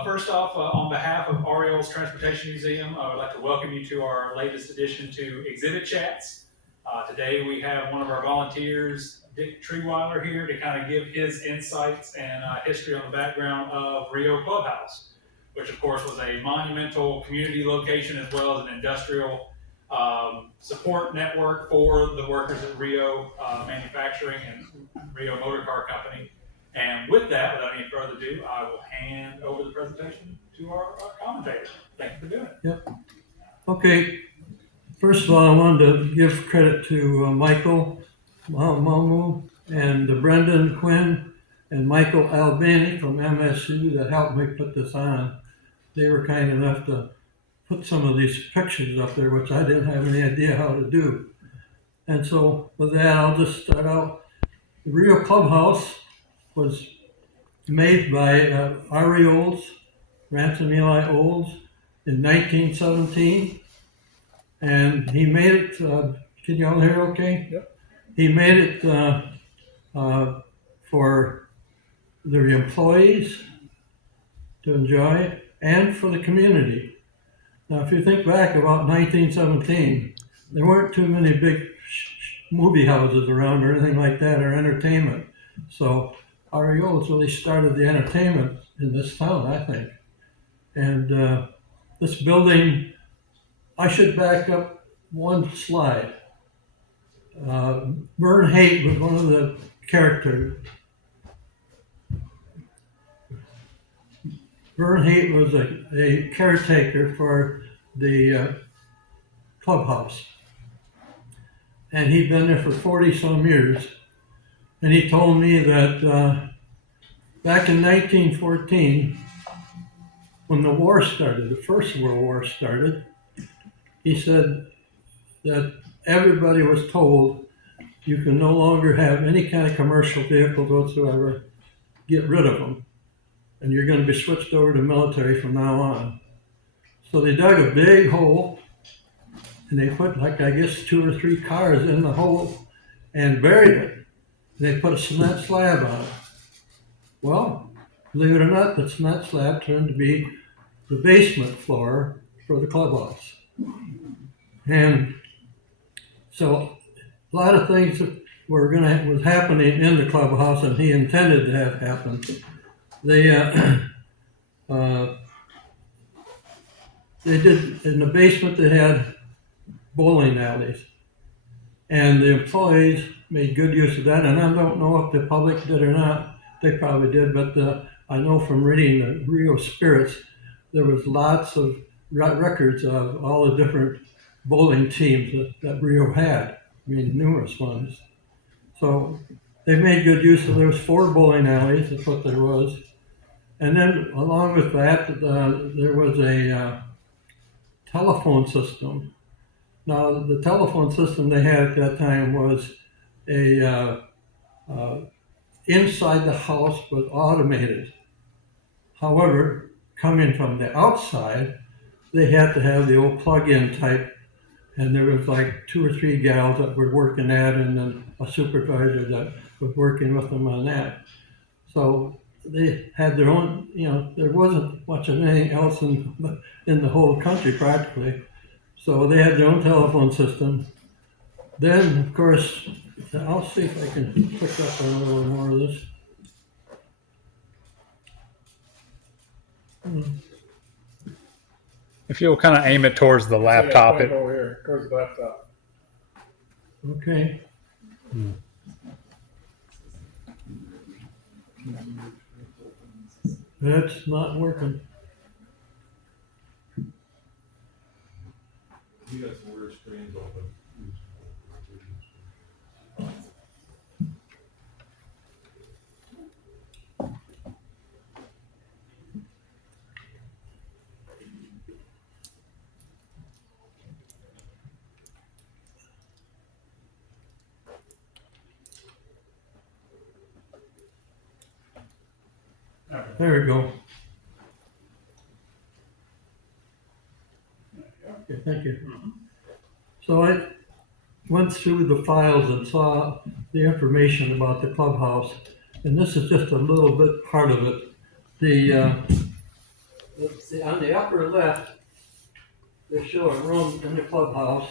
First off, on behalf of REO's Transportation Museum, I would like to welcome you to our latest edition to Exhibit Chats. Today we have one of our volunteers, Richard Trierweiler, here to kind of give his insights and history on the background of REO Clubhouse, which of course was a monumental community location as well as an industrial support network for the workers at REO Manufacturing and REO Motor Car Company. And with that, without any further ado, I will hand over the presentation to our commentator. Thank you for doing it. Yep. Okay. First of all, I wanted to give credit to Michael Mamu and Brendan Quinn and Michael Albani from MSU that helped me put this on. They were kind enough to put some of these pictures up there, which I didn't have any idea how to do. And so with that, I'll just start out. The REO Clubhouse was made by R.E. Olds, Ransom Eli Olds, in 1917, and he made it. Can you all hear okay? Yep. He made it for the employees to enjoy and for the community. Now, if you think back about 1917, there weren't too many big movie houses around or anything like that, or entertainment. So REOs really started the entertainment in this town, I think. And this building, I should back up one slide. Vern Haight was one of the characters. Vern Haight was a caretaker for the clubhouse. And he'd been there for 40 some years. And he told me that back in 1914, when the war started, the First World War started, he said that everybody was told you can no longer have any kind of commercial vehicles whatsoever, get rid of them, and you're going to be switched over to military from now on. So they dug a big hole, and they put, like, I guess 2 or 3 cars in the hole and buried it. They put a cement slab on it. Well, believe it or not, the cement slab turned to be the basement floor for the clubhouse. And so a lot of things was happening in the clubhouse, and he intended to have happen. They did, in the basement they had bowling alleys, and the employees made good use of that. And I don't know if the public did or not. They probably did, but I know from reading the REO Spirits, there was lots of records of all the different bowling teams that REO had. I mean, numerous ones. So they made good use of. There was 4 bowling alleys. That's what there was. And then along with that, there was a telephone system. Now, the telephone system they had at that time was inside the house, but automated. However, coming from the outside, they had to have the old plug-in type, and there was like 2 or 3 gals that were working that, and then a supervisor that was working with them on that. So they had their own, there wasn't much of anything else in the whole country practically. So they had their own telephone system. Then, of course, I'll see if I can pick up on a little more of this. If you'll kind of aim it towards the laptop. Yeah, over here, towards the laptop. Okay. That's not working. You got some weird screens open. There we go. Okay, thank you. So I went through the files and saw the information about the clubhouse, and this is just a little bit part of it. The let's see, on the upper left, they show a room in the clubhouse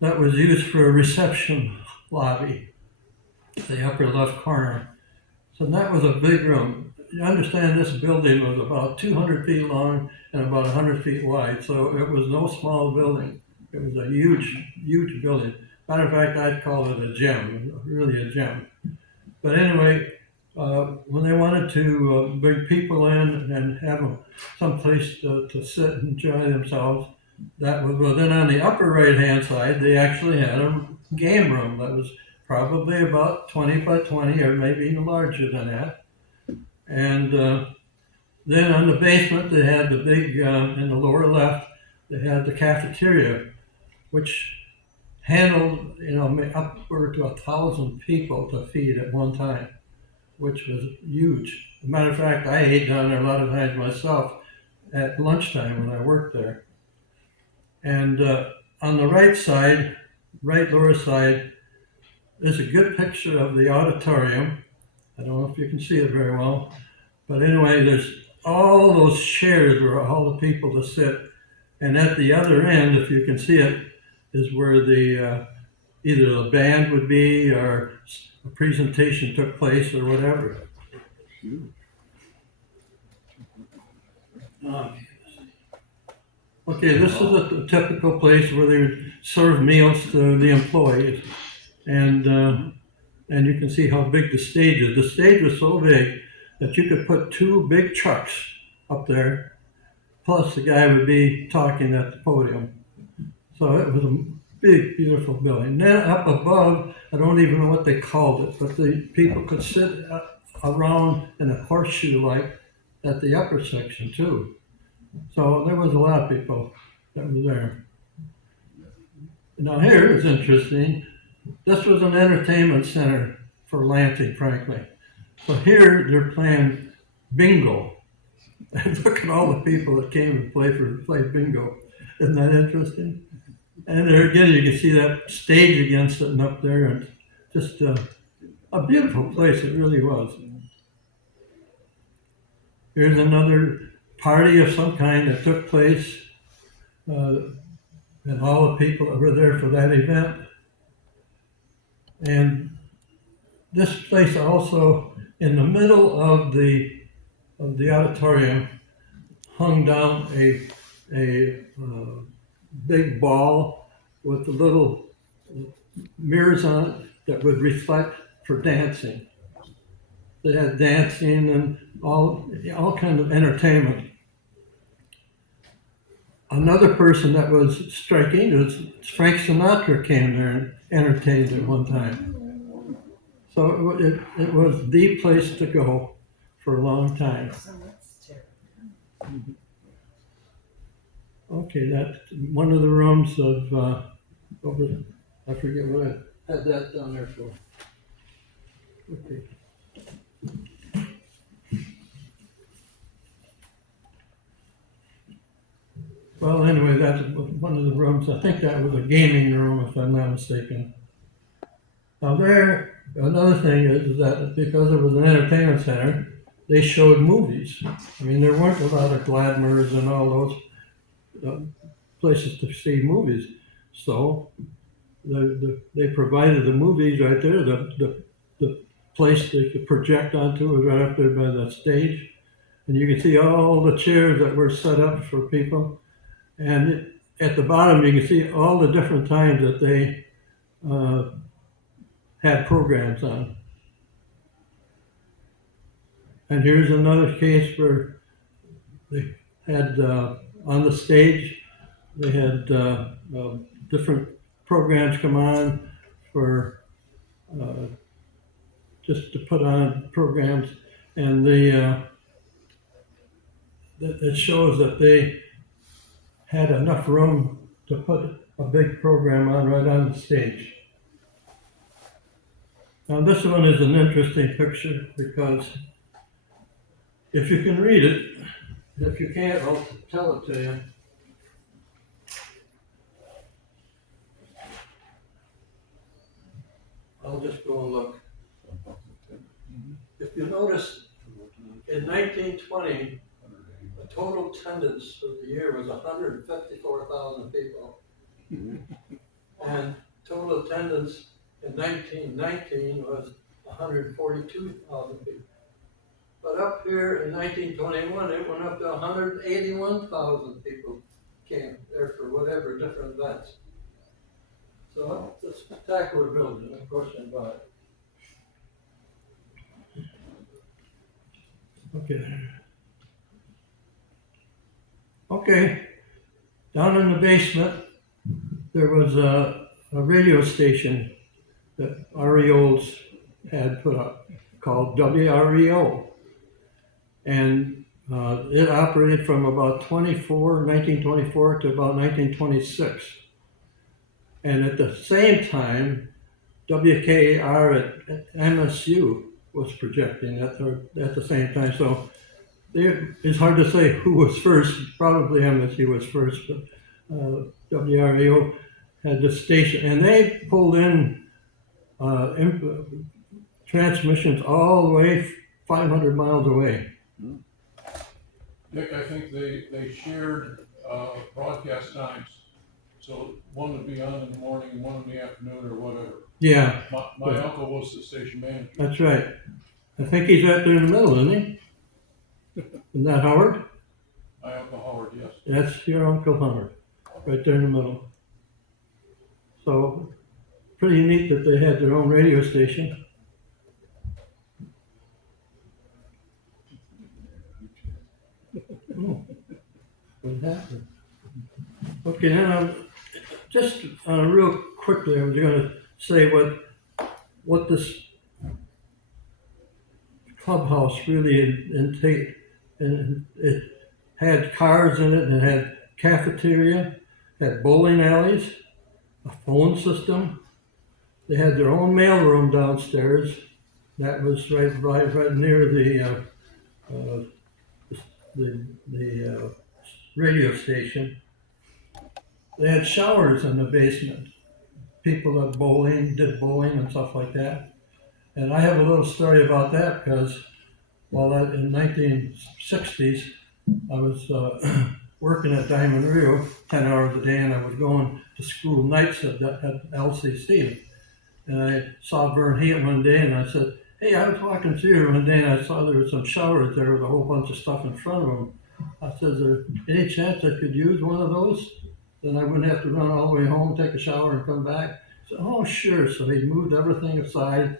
that was used for a reception lobby, the upper left corner. So that was a big room. You understand this building was about 200 feet long and about 100 feet wide, so it was no small building. It was a huge, huge building. Matter of fact, I'd call it a gem, really a gem. But anyway, when they wanted to bring people in and have them someplace to sit and enjoy themselves, that was, well, then on the upper right-hand side, they actually had a game room that was probably about 20 by 20 or maybe even larger than that. And then on the basement, they had the big, in the lower left, they had the cafeteria, which handled, upward to 1,000 people to feed at one time, which was huge. As a matter of fact, I ate down there a lot of times myself at lunchtime when I worked there. And on the right side, right lower side, there's a good picture of the auditorium. I don't know if you can see it very well, but anyway, there's all those chairs where all the people to sit. And at the other end, if you can see it, is where the either the band would be or a presentation took place or whatever. Okay, this is a typical place where they would serve meals to the employees. And you can see how big the stage is. The stage was so big that you could put two big trucks up there, plus the guy would be talking at the podium. So it was a big, beautiful building. Then up above, I don't even know what they called it, but the people could sit around in a horseshoe like at the upper section too. So there was a lot of people that were there. Now here is interesting. This was an entertainment center for Lansing, frankly. So here they're playing bingo. And look at all the people that came and played bingo. Isn't that interesting? And there again, you can see that stage again sitting up there, and just a beautiful place. It really was. Here's another party of some kind that took place, and all the people that were there for that event. And this place also, in the middle of the auditorium, hung down a big ball with the little mirrors on it that would reflect for dancing. They had dancing and all kinds of entertainment. Another person that was striking was Frank Sinatra came there and entertained at one time. So it was the place to go for a long time. Okay, that's one of the rooms of, I forget what I had that down there for. Okay. Well, anyway, that's one of the rooms. I think that was a gaming room, if I'm not mistaken. Now there, another thing is that because it was an entertainment center, they showed movies. I mean, there weren't a lot of Gladmers and all those places to see movies. So they provided the movies right there. The place they could project onto was right up there by the stage. And you can see all the chairs that were set up for people. And at the bottom, you can see all the different times that they had programs on. And here's another case where they had on the stage, they had different programs come on for just to put on programs. And it shows that they had enough room to put a big program on right on the stage. Now this one is an interesting picture because if you can read it, if you can't, I'll tell it to you. I'll just go and look. If you notice, in 1920, total attendance for the year was 154,000 people. And total attendance in 1919 was 142,000 people. But up here in 1921, it went up to 181,000 people came there for whatever different events. So it's a spectacular building, no question about it. Okay. Okay, down in the basement, there was a radio station that REOs had put up called WREO. And it operated from about 1924 to about 1926. And at the same time, WKR at MSU was projecting at the same time. So it's hard to say who was first. Probably MSU was first, but WREO had the station, and they pulled in transmissions all the way 500 miles away. Dick, I think they shared, broadcast times. So one would be on in the morning and one in the afternoon or whatever. Yeah, My uncle was the station manager. that's right. I think he's right there in the middle, isn't he? Isn't that Howard? My Uncle Howard, yes. That's your Uncle Howard, right there in the middle. So, pretty neat that they had their own radio station. Oh, what happened? Okay, now, just real quickly, I was going to say what this clubhouse really entailed. And it had cars in it, and it had cafeteria, had bowling alleys, a phone system. They had their own mailroom downstairs. That was right near the radio station. They had showers in the basement. People that did bowling and stuff like that. And I have a little story about that because in 1960s, I was working at Diamond REO 10 hours a day, and I was going to school nights at LCC. And I saw Vern Heat one day, and I said, "Hey, I was walking through here one day, and I saw there were some showers there with a whole bunch of stuff in front of them." I said, "Is there any chance I could use one of those? Then I wouldn't have to run all the way home, take a shower, and come back." He said, "Oh, sure." So he moved everything aside,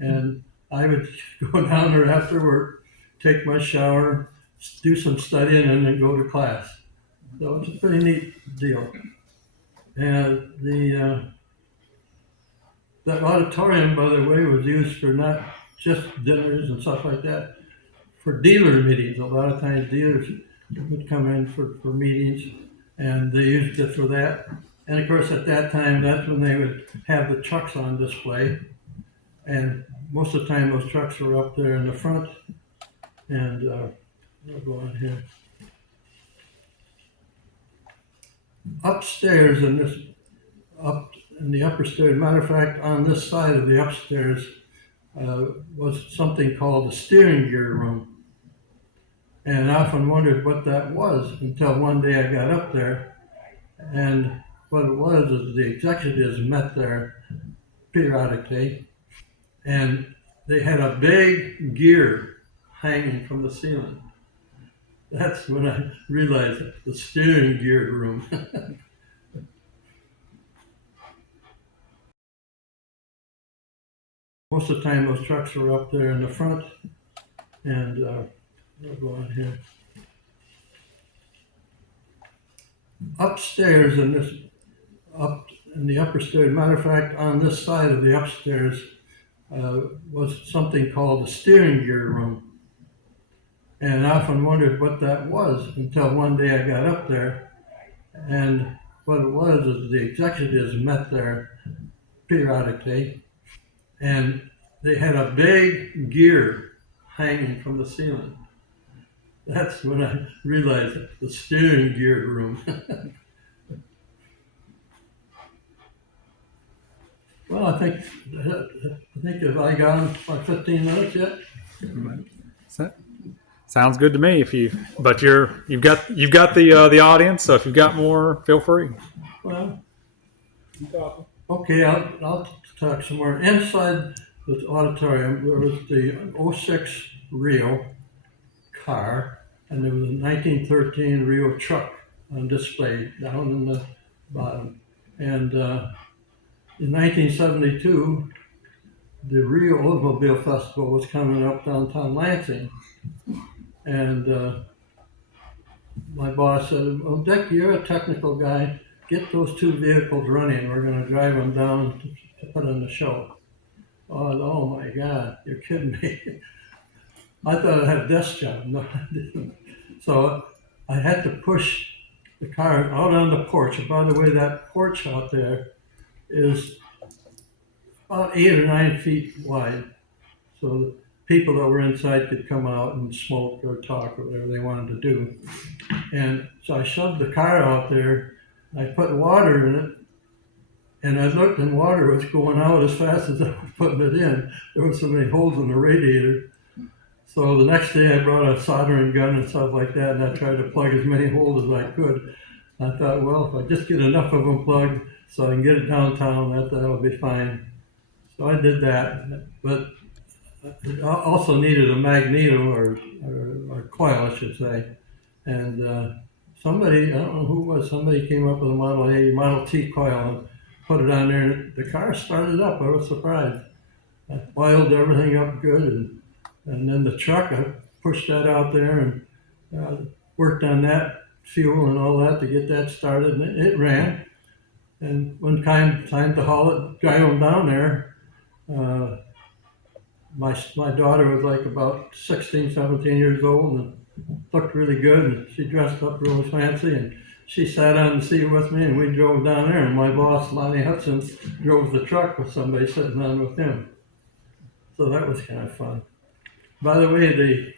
and I would go down there after work, take my shower, do some studying, and then go to class. So it's a pretty neat deal. And that auditorium, by the way, was used for not just dinners and stuff like that, for dealer meetings. A lot of times dealers would come in for meetings, and they used it for that. And of course, at that time, that's when they would have the trucks on display. And most of the time, those trucks were up there in the front. And I'll go on here. Upstairs up in the upper stairs, matter of fact, on this side of the upstairs was something called the steering gear room. And I often wondered what that was until one day I got up there. And what it was is the executives met there periodically, and they had a big gear hanging from the ceiling. That's when I realized the steering gear room. Most of the time, those trucks were up there in the front, and I'll go on here. Upstairs up in the upper stairs, matter of fact, on this side of the upstairs was something called the steering gear room. And I often wondered what that was until one day I got up there. And what it was is the executives met there periodically, and they had a big gear hanging from the ceiling. That's when I realized the steering gear room. Well, I think have I gone my 15 minutes yet? Sounds good to me. But you've got the audience, so if you've got more, feel free. Well, You talking? okay, I'll talk some more. Inside the auditorium, there was the '06 Rio car, and there was a 1913 Rio truck on display down in the bottom. And in 1972, the Rio Automobile Festival was coming up downtown Lansing. And my boss said, well, Dick, you're a technical guy. Get those two vehicles running. We're going to drive them down to put on the show. Oh my God, you're kidding me. I thought I had a desk job. No, I didn't. So I had to push the car out on the porch. And by the way, that porch out there is about 8 or 9 feet wide. So the people that were inside could come out and smoke or talk or whatever they wanted to do. And so I shoved the car out there. I put water in it. And I looked, and water was going out as fast as I was putting it in. There were so many holes in the radiator. So the next day I brought a soldering gun and stuff like that, and I tried to plug as many holes as I could. I thought, well, if I just get enough of them plugged so I can get it downtown, that'll be fine. So I did that, but it also needed a magneto or coil, I should say. And somebody, I don't know who it was, somebody came up with a Model T coil and put it on there, and the car started up. I was surprised. I oiled everything up good, and then the truck, I pushed that out there and worked on that fuel and all that to get that started, and it ran. And when time to haul it, drive them down there, my daughter was like about 16, 17 years old and looked really good, and she dressed up real fancy, and she sat on the seat with me, and we drove down there, and my boss, Lonnie Hudson, drove the truck with somebody sitting on with him. So that was kind of fun. By the way,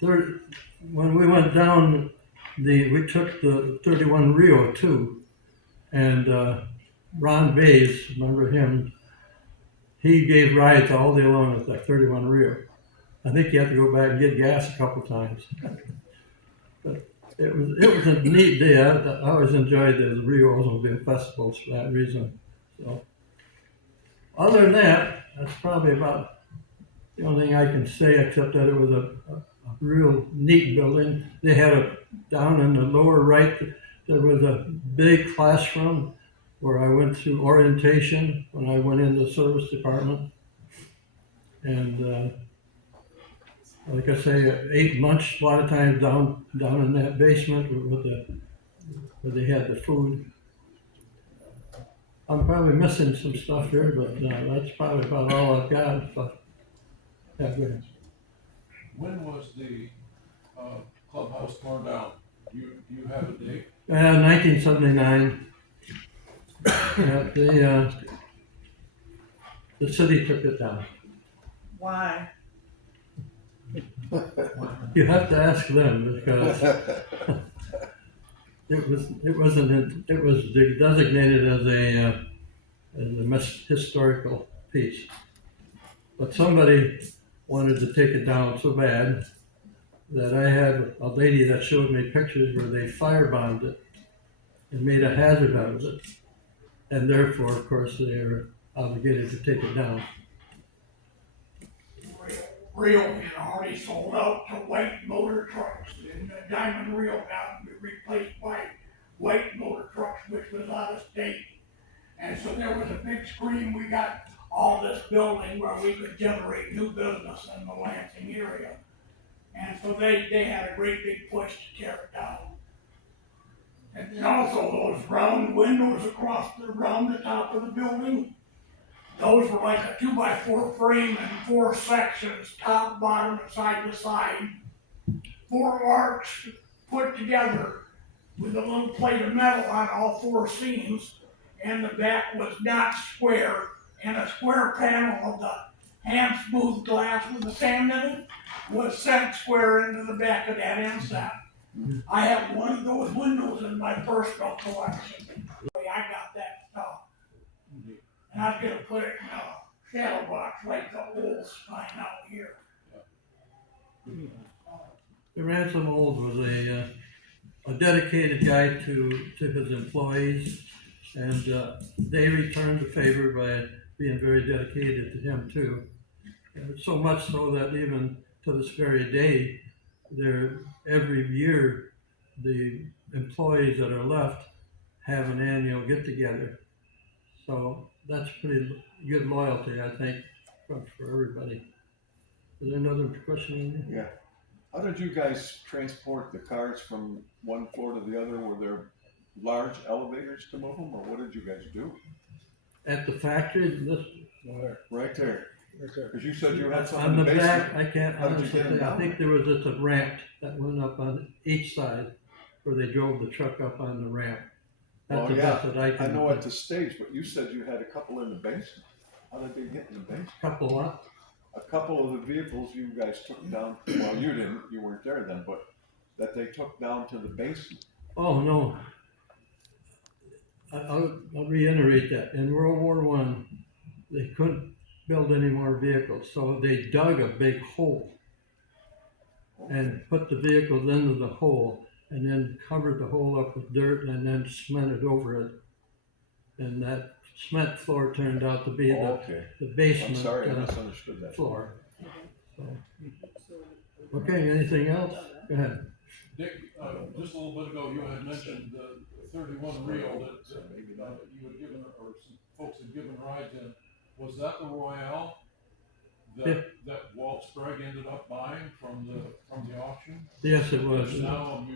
when we went down, we took the 31 Rio too, and Ron Bays, remember him? He gave rides all day long with that 31 Rio. I think you have to go back and get gas a couple times. But it was a neat day. I always enjoyed the Rio Automobile Festivals for that reason. So, other than that, that's probably about the only thing I can say, except that it was a real neat building. They had down in the lower right, there was a big classroom where I went through orientation when I went in the service department. And like I say, I ate lunch a lot of times down in that basement where they had the food. I'm probably missing some stuff here, but that's probably about all I've got. But, yeah, go ahead. When was the clubhouse torn down? Do you have a date? 1979. Yeah, the city took it down. Why? You have to ask them because it was designated as a historical piece, but somebody wanted to take it down so bad that I had a lady that showed me pictures where they firebombed it and made a hazard out of it, and therefore, of course, they are obligated to take it down. REO had already sold out to white motor trucks, and the Diamond REO got to be replaced by white motor trucks, which was out of state. And so there was a big scream. We got all this building where we could generate new business in the Lansing area. And so they had a great big push to tear it down. And then also those round windows around the top of the building, those were like a 2x4 frame in 4 sections, top, bottom, and side to side. 4 arcs put together with a little plate of metal on all 4 seams, and the back was not square, and a square panel of the hand smooth glass with the sand in it was sent square into the back of that inset. I have one of those windows in my personal collection. I got that stuff. And I was gonna put it in a shadow box like the old spine out here. Ransom Old was a dedicated guy to his employees, and they returned the favor by being very dedicated to him too. And so much so that even to this very day, every year the employees that are left have an annual get together. So that's pretty good loyalty, I think, for everybody. Is there another question? Yeah. How did you guys transport the cars from one floor to the other? Were there large elevators to move them, or what did you guys do? At the factory, this There, Right there, right there. because you said you had some on in the the basement. back, I can't How did you honestly get 'em say. I down think there was just a ramp that went up on each side where they drove the truck up on the ramp. That's Well, the yeah, best that I I can. know at the stage, but you said you had a couple in the basement. How did they get in the basement? Couple what? A couple of the vehicles you guys took down, well, you didn't, you weren't there then, but that they took down to the basement. Oh, no. I'll reiterate that. In World War One, they couldn't build any more vehicles, so they dug a big hole and put the vehicles into the hole and then covered the hole up with dirt and then cemented over it. And that cement floor turned out to be Oh, okay. the I'm basement sorry, I misunderstood that. floor. So. Okay, anything else? Go ahead. Dick, just a little bit ago, you had mentioned the 31 Rio that you had given, or some folks had given rides in. Was that the Royale that Walt Sprague ended up buying from the auction? Yes, it was. It's now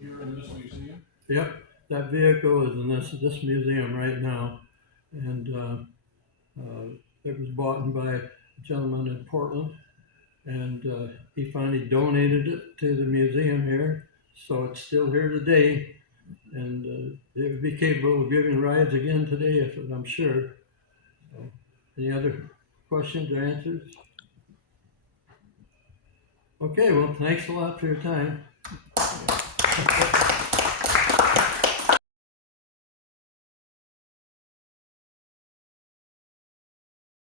here in this museum? Yep, that vehicle is in this museum right now, and it was bought by a gentleman in Portland, and he finally donated it to the museum here, so it's still here today, and it would be capable of giving rides again today, I'm sure. So, any other questions or answers? Okay, well, thanks a lot for your time.